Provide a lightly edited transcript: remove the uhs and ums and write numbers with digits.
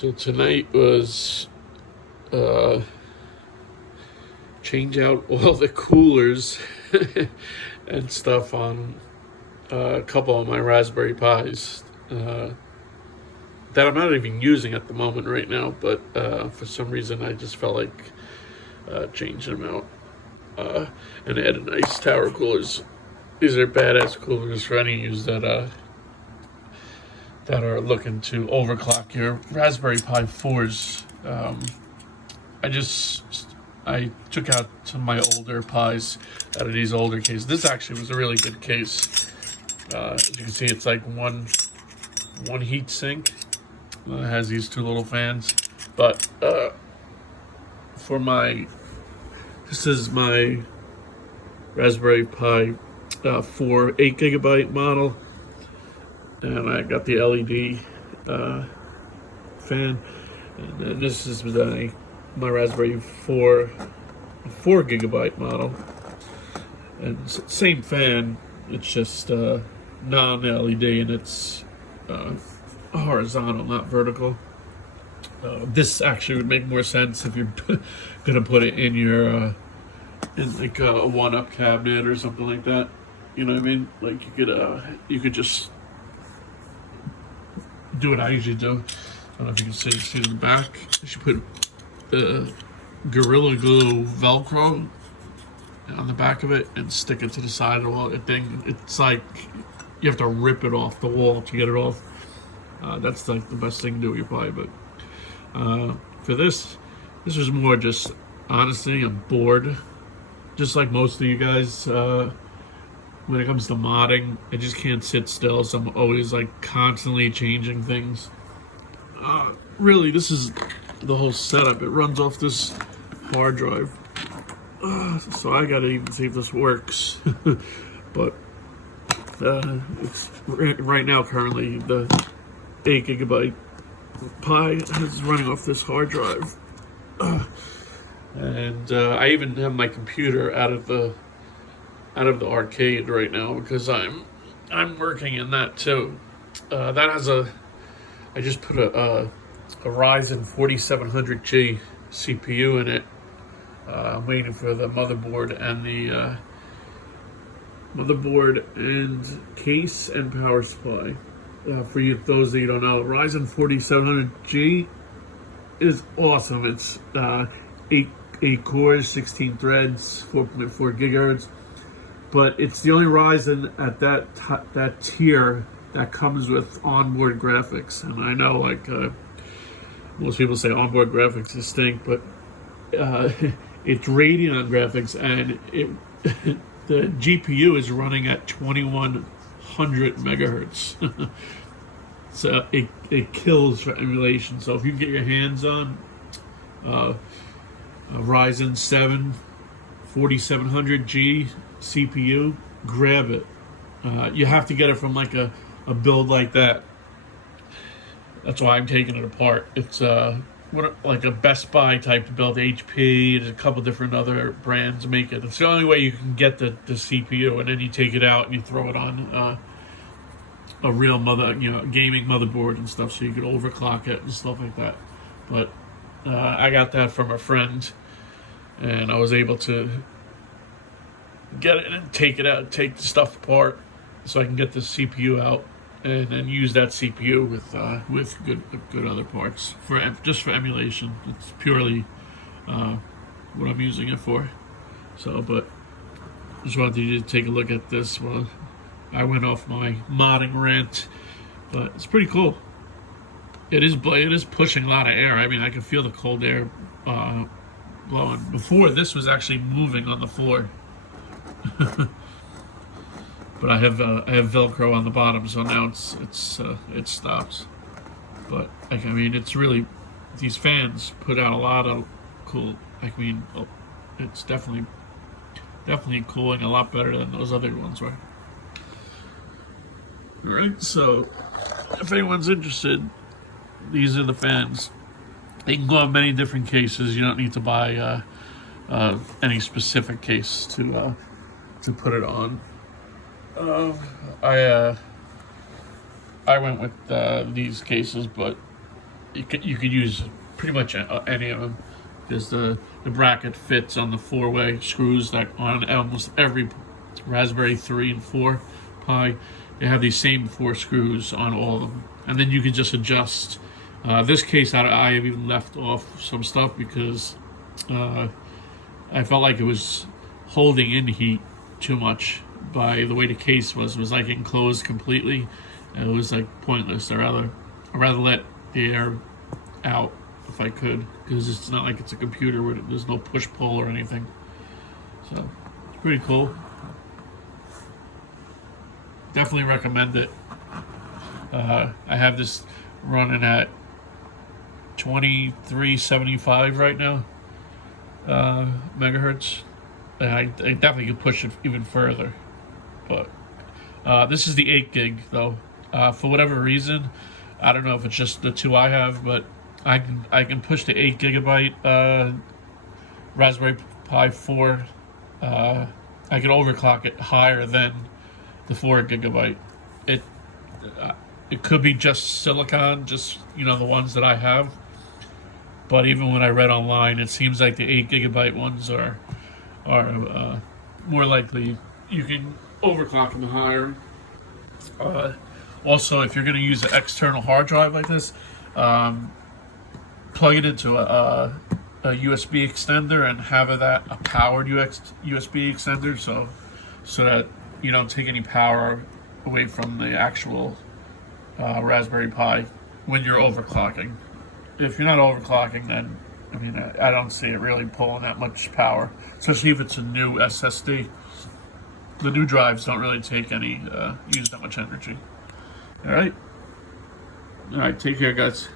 So tonight was change out all the coolers and stuff on a couple of my Raspberry Pis that I'm not even using at the moment right now, but for some reason I just felt like changing them out and add nice tower coolers. These are badass coolers for any use that are looking to overclock your Raspberry Pi 4s. I took out some of my older Pis out of these older cases. This actually was a really good case. As you can see, it's like one heat sink. It has these two little fans. But this is my Raspberry Pi 4 8 GB model, and I got the LED fan, and then this is my Raspberry 4 4 GB model, and same fan. It's just non-LED, and it's horizontal, not vertical. This actually would make more sense if you're gonna put it in your in like a one-up cabinet or something like that. You know what I mean? Like you could just do what I usually do. I don't know if you can see in the back. You should put the Gorilla Glue Velcro on the back of it and stick it to the side of the wall. It's like you have to rip it off the wall to get it off. That's like the best thing to do with your Pi. But for this was more just, honestly, I'm bored. Just like most of you guys, when it comes to modding, I just can't sit still, so I'm always like constantly changing things. Really, this is the whole setup. It runs off this hard drive. So I gotta even see if this works. But it's right now currently the 8 GB Pi is running off this hard drive. And I even have my computer out of the arcade right now because I'm working in that too. That has I just put a Ryzen 4700G CPU in it. I'm waiting for the motherboard and case and power supply. For those that you don't know, Ryzen 4700G is awesome. It's 8 cores, 16 threads, 4.4 gigahertz. But it's the only Ryzen at that tier that comes with onboard graphics. And I know, like, most people say onboard graphics is stink, but it's Radeon graphics, and the GPU is running at 2100 megahertz. So it kills for emulation. So if you get your hands on a Ryzen 7 4700G CPU, grab it. You have to get it from like a build like that. That's why I'm taking it apart. It's like a Best Buy type build. HP, there's a couple different other brands make it. It's the only way you can get the CPU, and then you take it out and you throw it on a real gaming motherboard and stuff, so you could overclock it and stuff like that. But I got that from a friend, and I was able to get it and take it out, take the stuff apart, so I can get the CPU out and then use that CPU with good other parts just for emulation. It's purely what I'm using it for. So, but just wanted you to take a look at this. Well, I went off my modding rant, but it's pretty cool. It is pushing a lot of air. I mean, I can feel the cold air blowing. Before, this was actually moving on the floor. But I have Velcro on the bottom, so now it stops. But I mean, it's really, these fans put out a lot of cool. It's definitely cooling a lot better than those other ones were. All right, so if anyone's interested, these are the fans. They can go in many different cases. You don't need to buy any specific case to put it on. I went with these cases, but you could use pretty much any of them, because the bracket fits on the 4-way screws that on almost every Raspberry 3 and 4 Pi. They have these same 4 screws on all of them, and then you can just adjust. This case, I have even left off some stuff because I felt like it was holding in heat too much by the way the case was. It was like enclosed completely. And it was like pointless. I'd rather let the air out if I could, because it's not like it's a computer where there's no push pull or anything. So it's pretty cool. Definitely recommend it. I have this running at 2375 right now, megahertz. I definitely could push it even further, but this is the 8 gig though. For whatever reason, I don't know if it's just the 2 I have, but I can push the 8 gigabyte Raspberry Pi 4. I can overclock it higher than the 4 gigabyte. It could be just silicon, just the ones that I have. But even when I read online, it seems like the 8 gigabyte ones are more likely you can overclock them higher. Also, if you're going to use an external hard drive like this, plug it into a USB extender and have that a powered USB extender, so that you don't take any power away from the actual Raspberry Pi when you're overclocking. If you're not overclocking, then I don't see it really pulling that much power, especially if it's a new SSD. The new drives don't really take use that much energy. All right, take care, guys.